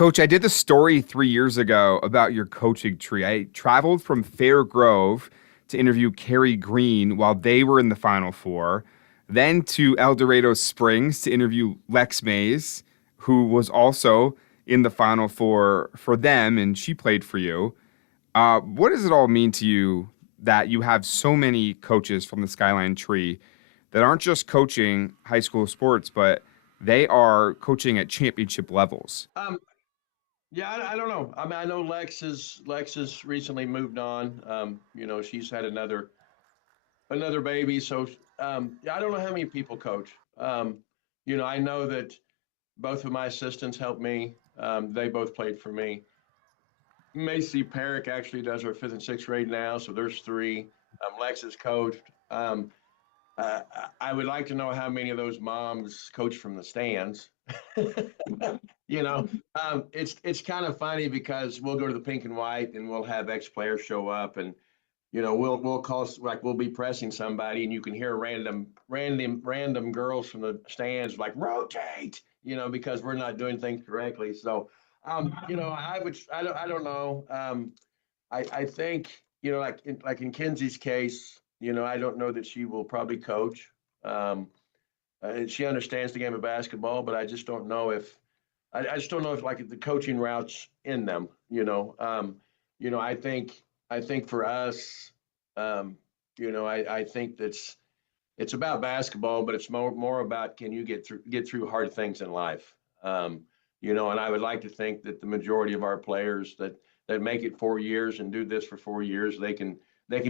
Coach, I did the story 3 years ago about your coaching tree. I traveled from Fair Grove to interview Kerry Green while they were in the Final Four, then to El Dorado Springs to interview Lex Mays, who was also in the Final Four for them, and she played for you. What does it all mean to you that you have so many coaches from the Skyline tree that aren't just coaching high school sports, but they are coaching at championship levels? Um, yeah, I don't know. I mean, I know Lex has recently moved on. She's had another baby, so yeah, I don't know how many people coach. I know that both of my assistants helped me. They both played for me. Macy Perrick actually does our fifth and sixth grade now, so there's three. Lex has coached. Um, I would like to know how many of those moms coach from the stands. you know, it's kind of funny because we'll go to the pink and white and we'll have ex players show up and we'll call like we'll be pressing somebody and you can hear random girls from the stands like rotate, because we're not doing things correctly. So, I don't know. I think like in Kenzie's case, I don't know that she will probably coach. Um, she understands the game of basketball, but I just don't know if I just don't know if like the coaching routes in them. I think for us, um, I think it's about basketball, but it's more about can you get through hard things in life. And I would like to think that the majority of our players that make it 4 years and do this for 4 years, they can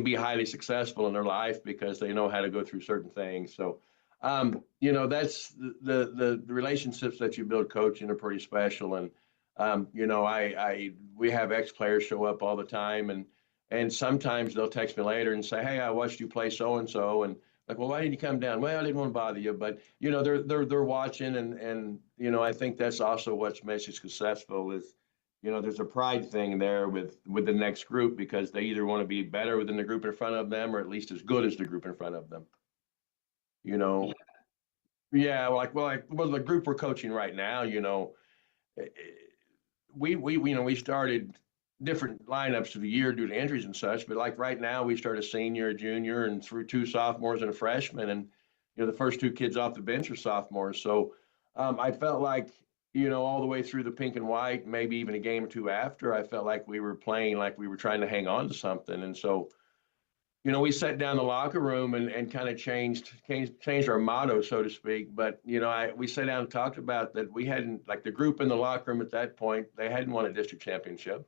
be highly successful in their life because they know how to go through certain things. So, that's the relationships that you build coaching are pretty special. And I we have ex players show up all the time, and sometimes they'll text me later and say, "Hey, I watched you play so and so," and like, "Well, why didn't you come down?" "Well, I didn't want to bother you," but they're watching, and I think that's also what makes you successful is there's a pride thing there with the next group because they either want to be better than the group in front of them or at least as good as the group in front of them. You know, yeah, well, the group we're coaching right now, eh, eh, we started different lineups of the year due to injuries and such, but like right now we start a senior, a junior, and through two sophomores and a freshman, and the first two kids off the bench are sophomores. So I felt like all the way through the pink and white, maybe even a game or two after, I felt like we were playing like we were trying to hang on to something, and so we sat down in the locker room and kind of changed our motto, so to speak. But we sat down and talked about that we hadn't like the group in the locker room at that point. They hadn't won a district championship.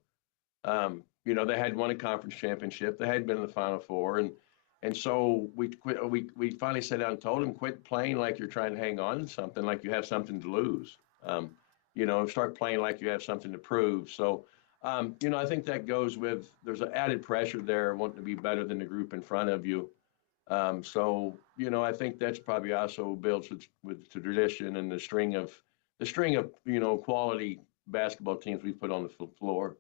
They had won a conference championship. They had been in the Final Four, and so we quit. We finally sat down and told them, quit playing like you're trying to hang on to something, like you have something to lose. Start playing like you have something to prove. So I think that goes with there's an added pressure there wanting to be better than the group in front of you. I think that's probably also builds with the tradition and the string of quality basketball teams we put on the floor.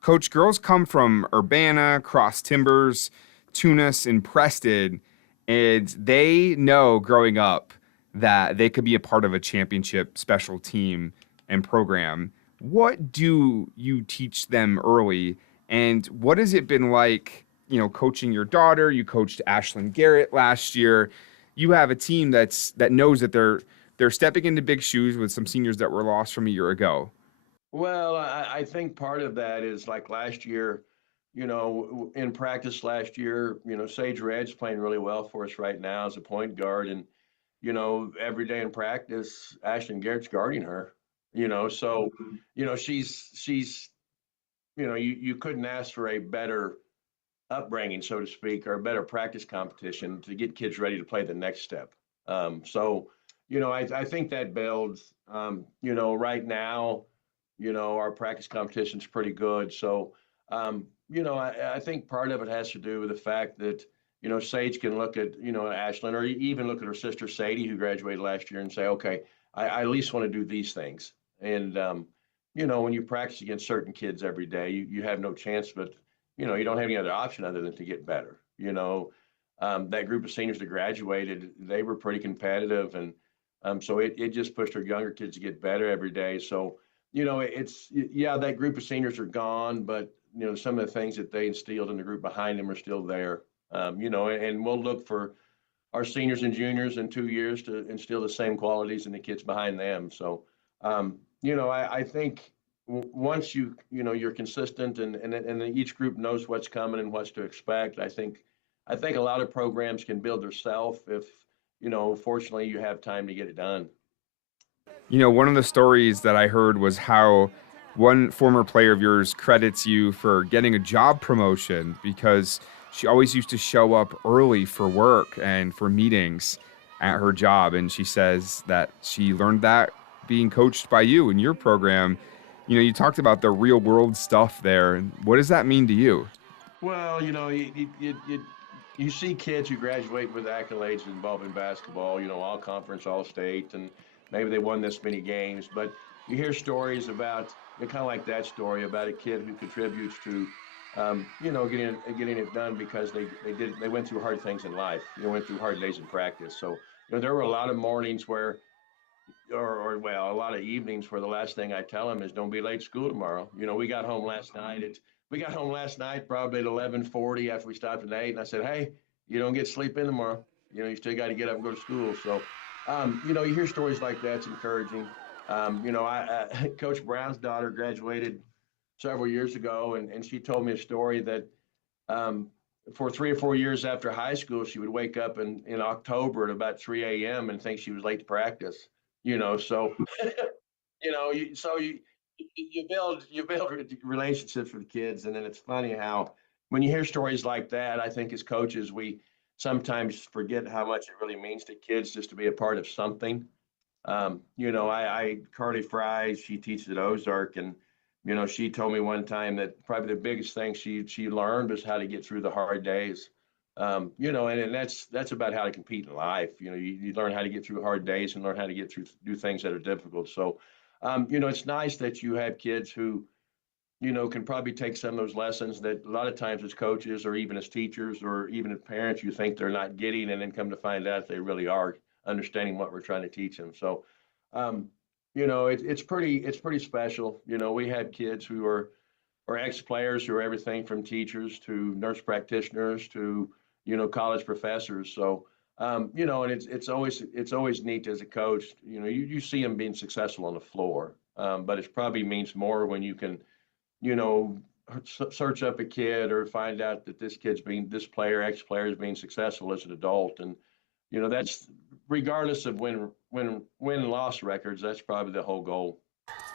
Coach, girls come from Urbana, Cross Timbers, Tunis, and Preston, and they know growing up that they could be a part of a championship special team and program. What do you teach them early, and what has it been like, coaching your daughter? You coached Ashlyn Garrett last year. You have a team that knows that they're stepping into big shoes with some seniors that were lost from a year ago. Well, I think part of that is like last year, in practice last year, Sage Red's playing really well for us right now as a point guard. And, every day in practice, Ashton Garrett's guarding her, so, she's, you couldn't ask for a better upbringing, so to speak, or a better practice competition to get kids ready to play the next step. So, I think that builds, right now, our practice competition is pretty good. So, I think part of it has to do with the fact that, Sage can look at, Ashlyn or even look at her sister Sadie, who graduated last year, and say, okay, I at least want to do these things. And, when you practice against certain kids every day, you have no chance, but, you don't have any other option other than to get better. That group of seniors that graduated, they were pretty competitive. And so it just pushed our younger kids to get better every day. So, yeah, that group of seniors are gone, but some of the things that they instilled in the group behind them are still there. And we'll look for our seniors and juniors in 2 years to instill the same qualities in the kids behind them. So, I think once you're consistent and each group knows what's coming and what's to expect. I think a lot of programs can build themselves if fortunately you have time to get it done. One of the stories that I heard was how one former player of yours credits you for getting a job promotion because she always used to show up early for work and for meetings at her job. And she says that she learned that being coached by you in your program. You talked about the real world stuff there. What does that mean to you? Well, you see kids who graduate with accolades involving basketball, all conference, all state, and maybe they won this many games. But you hear stories about, kind of like that story about a kid who contributes to, getting it done because they went through hard things in life, went through hard days in practice. So, there were a lot of mornings where or well, a lot of evenings where the last thing I tell them is don't be late to school tomorrow. We got home last night probably at 11:40 after we stopped at 8, and I said, hey, you don't get sleep in tomorrow. You still got to get up and go to school. So, you hear stories like that's encouraging. Coach Brown's daughter graduated several years ago, and she told me a story that um, for 3 or 4 years after high school, she would wake up in October at about 3 a.m. and think she was late to practice. So you build relationships with kids, and then it's funny how when you hear stories like that, I think as coaches we sometimes forget how much it really means to kids just to be a part of something. I Carly Fry, she teaches at Ozark, and she told me one time that probably the biggest thing she learned was how to get through the hard days. And that's about how to compete in life. You learn how to get through hard days and learn how to get through do things that are difficult. So, it's nice that you have kids who can probably take some of those lessons that a lot of times as coaches or even as teachers or even as parents, you think they're not getting, and then come to find out they really are understanding what we're trying to teach them. So, um, it's pretty special. We had kids who are or ex-players who are everything from teachers to nurse practitioners to college professors. So and it's always neat as a coach. You see them being successful on the floor, but it probably means more when you can you know, search up a kid or find out that this player, ex player, is being successful as an adult, and that's regardless of win loss records. That's probably the whole goal.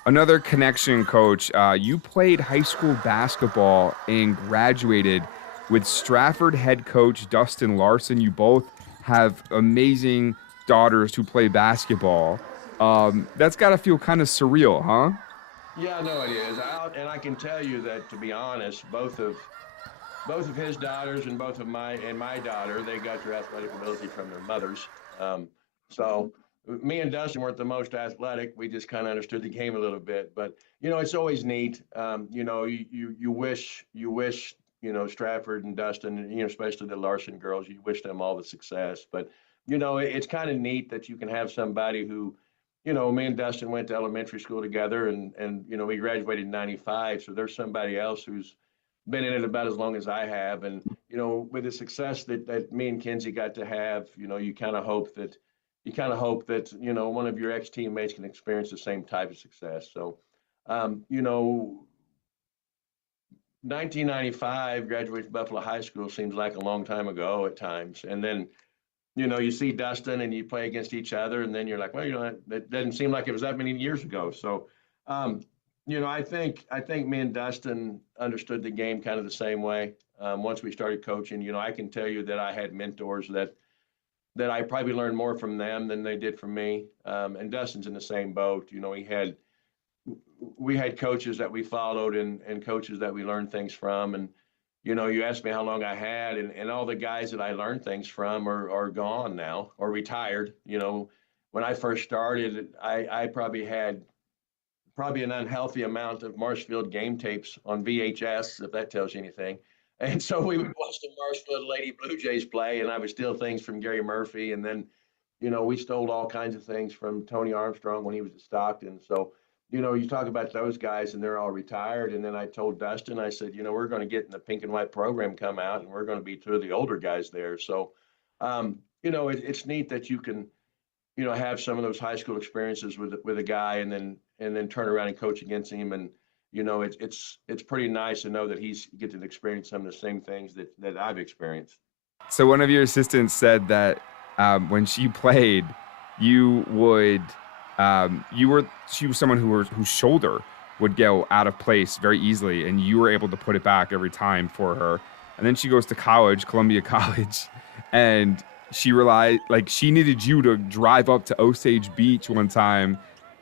Another connection, coach. You played high school basketball and graduated with Stratford head coach Dustin Larson. You both have amazing daughters who play basketball. That's got to feel kind of surreal, huh? Yeah, no, it is. And I can tell you that to be honest, both of his daughters and both of my daughter, they got their athletic ability from their mothers. So me and Dustin weren't the most athletic. We just kind of understood the game a little bit. But it's always neat. You wish Stratford and Dustin, and especially the Larson girls, you wish them all the success. But it's kind of neat that you can have somebody who. Me and Dustin went to elementary school together, and we graduated in '95. So there's somebody else who's been in it about as long as I have. And, with the success that me and Kenzie got to have, you kind of hope that one of your ex teammates can experience the same type of success. So, 1995, graduated from Buffalo High School seems like a long time ago at times. And then, you see Dustin and you play against each other, and then you're like, well, that doesn't seem like it was that many years ago. So, um, I think me and Dustin understood the game kind of the same way. Once we started coaching, I can tell you that I had mentors that I probably learned more from them than they did from me. And Dustin's in the same boat. We had coaches that we followed and coaches that we learned things from. And you asked me how long I had, and all the guys that I learned things from are gone now or retired. When I first started, I probably had an unhealthy amount of Marshfield game tapes on VHS, if that tells you anything. And so we would watch the Marshfield Lady Blue Jays play, and I would steal things from Gary Murphy. And then, we stole all kinds of things from Tony Armstrong when he was at Stockton. So, you talk about those guys and they're all retired. And then I told Dustin, I said, we're going to get in the pink and white program come out and we're going to be two of the older guys there. So, it's neat that you can, have some of those high school experiences with a guy and then turn around and coach against him. And, it's pretty nice to know that he's getting to experience some of the same things that I've experienced. So one of your assistants said that when she played, you would she was someone whose shoulder would go out of place very easily, and you were able to put it back every time for her. And then she goes to college, Columbia College, and she realized like she needed you to drive up to Osage Beach one time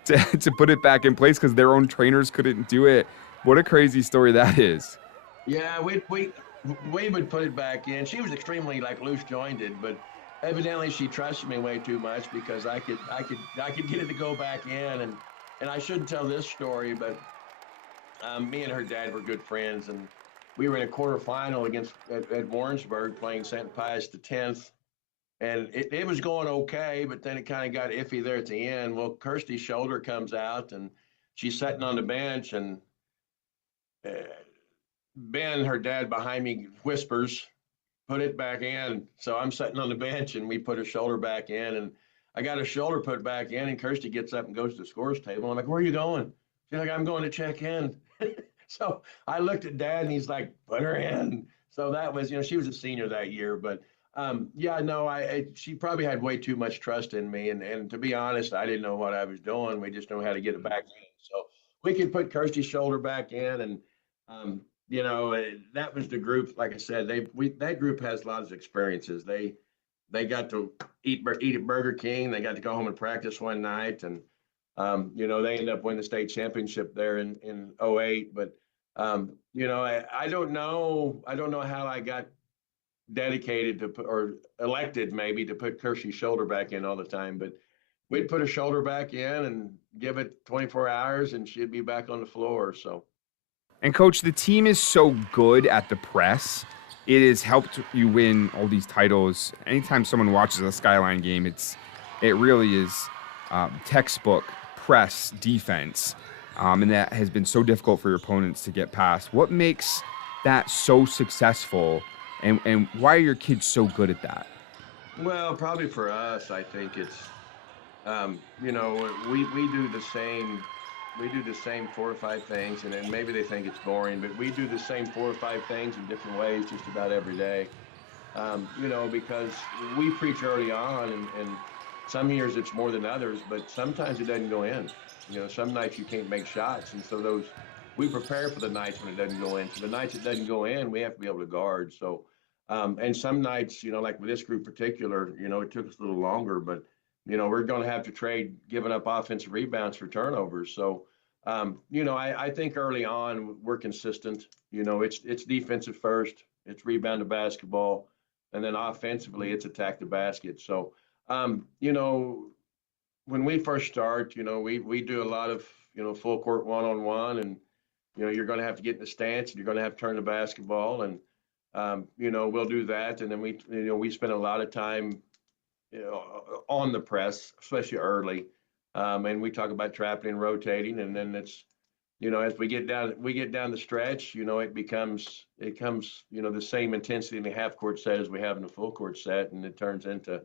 to put it back in place because their own trainers couldn't do it. What a crazy story that is. Yeah, we would put it back in. She was extremely like loose jointed, but evidently she trusted me way too much because I could get it to go back in. And I shouldn't tell this story, but me and her dad were good friends, and we were in a quarterfinal against at Warrensburg playing St. Pius X, and it was going okay, but then it kind of got iffy there at the end. Well, Kirsty's shoulder comes out, and she's sitting on the bench, and uh, Ben, her dad, behind me whispers, "Put it back in." So I'm sitting on the bench, and we put her shoulder back in, and I got her shoulder put back in, and Kirsty gets up and goes to the scores table. I'm like, "Where are you going?" She's like, "I'm going to check in." So I looked at Dad, and he's like, "Put her in." So that was, she was a senior that year, but yeah, no, she probably had way too much trust in me, and to be honest, I didn't know what I was doing. We just know how to get it back in. So we could put Kirsty's shoulder back in, and um, that was the group. Like I said, that group has a lot of experiences. They got to eat at Burger King. They got to go home and practice one night, and they ended up winning the state championship there in '08. But I don't know how I got dedicated to put, or elected maybe to put Kirsty's shoulder back in all the time, but we'd put her shoulder back in and give it 24 hours, and she'd be back on the floor. So. And coach, the team is so good at the press. It has helped you win all these titles. Anytime someone watches a Skyline game, it really is textbook press defense, and that has been so difficult for your opponents to get past. What makes that so successful, and why are your kids so good at that? Well, probably for us, I think it's we do the same. We do the same 4 or 5 things, and then maybe they think it's boring, but we do the same 4 or 5 things in different ways just about every day. Because we preach early on, and some years it's more than others, but sometimes it doesn't go in. Some nights you can't make shots, and so we prepare for the nights when it doesn't go in. So the nights it doesn't go in, we have to be able to guard. So, and some nights, like with this group particular, it took us a little longer, but we're going to have to trade giving up offensive rebounds for turnovers. So, I think early on we're consistent. It's defensive first, it's rebound to basketball, and then offensively it's attack the basket. So, when we first start, we do a lot of full court one-on-one, and you're going to have to get in the stance, and you're going to have to turn the basketball, and we'll do that, and then we spend a lot of time on the press, especially early, and we talk about trapping and rotating, and then it's as we get down the stretch, it comes the same intensity in the half court set as we have in the full court set, and it turns into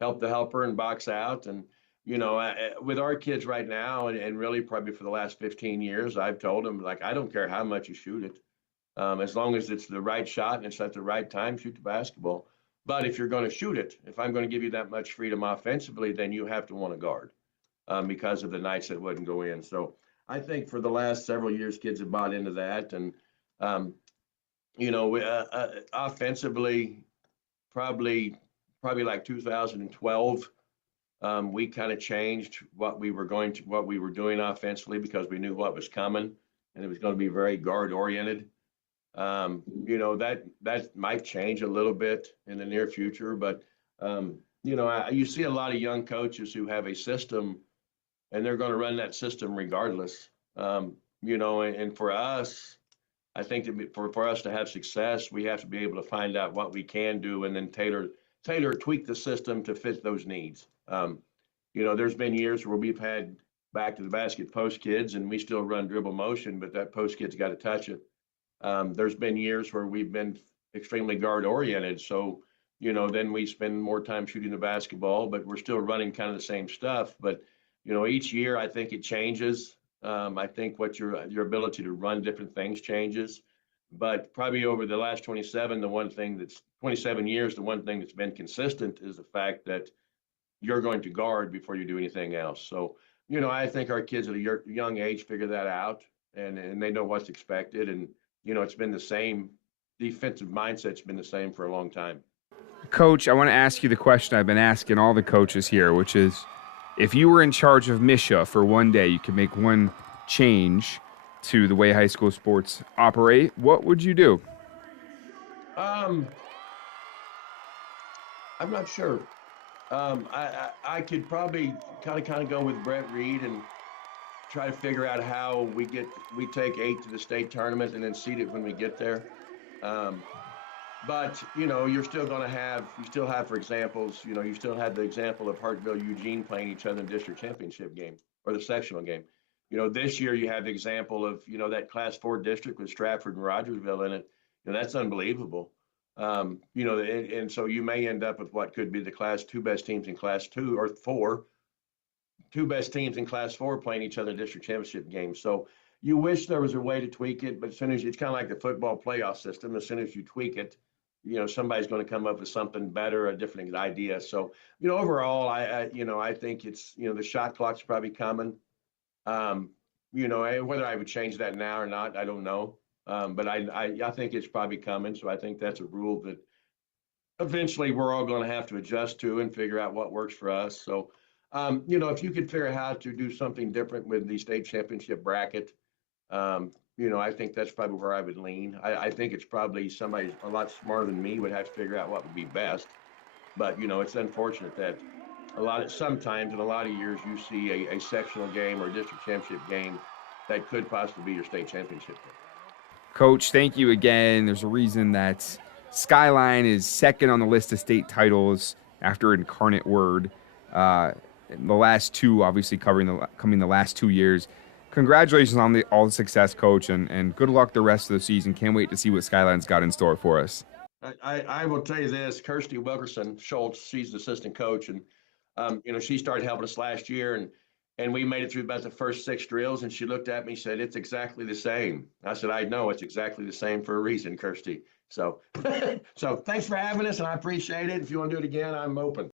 help the helper and box out. And with our kids right now, and really probably for the last 15 years, I've told them, like, I don't care how much you shoot it, as long as it's the right shot and it's at the right time, shoot the basketball. But if you're going to shoot it, if I'm going to give you that much freedom offensively, then you have to want to guard, because of the nights that wouldn't go in. So I think for the last several years, kids have bought into that, and um, offensively, probably probably like 2012, we kind of changed what we were doing offensively because we knew what was coming, and it was going to be very guard oriented. That might change a little bit in the near future, but you see a lot of young coaches who have a system, and they're going to run that system regardless. And for us, I think that for us to have success, we have to be able to find out what we can do and then tweak the system to fit those needs. There's been years where we've had back to the basket post kids, and we still run dribble motion, but that post kid's got to touch it. There's been years where we've been extremely guard oriented. So, then we spend more time shooting the basketball, but we're still running kind of the same stuff. But, each year I think it changes. I think what your ability to run different things changes. But probably over the last 27 years, the one thing that's been consistent is the fact that you're going to guard before you do anything else. So, I think our kids at a young age figure that out, and they know what's expected. And, it's been the same. Defensive mindset's been the same for a long time. Coach, I want to ask you the question I've been asking all the coaches here, which is if you were in charge of Misha for one day, you could make one change to the way high school sports operate, what would you do? Um, I'm not sure. I could probably kind of go with Brett Reed and try to figure out how we take 8 to the state tournament and then seed it when we get there. Um, but you still have, for examples, you still had the example of Hartville Eugene playing each other in district championship game or the sectional game. This year you have the example of that Class 4 district with Stratford and Rogersville in it. That's unbelievable. And so you may end up with what could be the Class 2 best teams in Class 2 or 4, two best teams in Class 4 playing each other in district championship games. So you wish there was a way to tweak it, but as soon as it's kind of like the football playoff system, as soon as you tweak it, somebody's going to come up with something better, a different idea. So, overall, I think it's, the shot clock's probably coming. Um, whether I would change that now or not, I don't know. But I think it's probably coming. So I think that's a rule that eventually we're all going to have to adjust to and figure out what works for us. So, if you could figure out how to do something different with the state championship bracket, I think that's probably where I would lean. I think it's probably somebody a lot smarter than me would have to figure out what would be best. But, it's unfortunate that sometimes in a lot of years you see a sectional game or a district championship game that could possibly be your state championship game. Coach, thank you again. There's a reason that Skyline is second on the list of state titles after Incarnate Word. The last two, obviously, coming the last 2 years. Congratulations on all the success, Coach, and good luck the rest of the season. Can't wait to see what Skyline's got in store for us. I will tell you this, Kirsty Wilkerson Schultz, she's the assistant coach, and she started helping us last year, and we made it through about the first 6 drills, and she looked at me and said, "It's exactly the same." I said, "I know it's exactly the same for a reason, Kirsty." So, so thanks for having us, and I appreciate it. If you want to do it again, I'm open.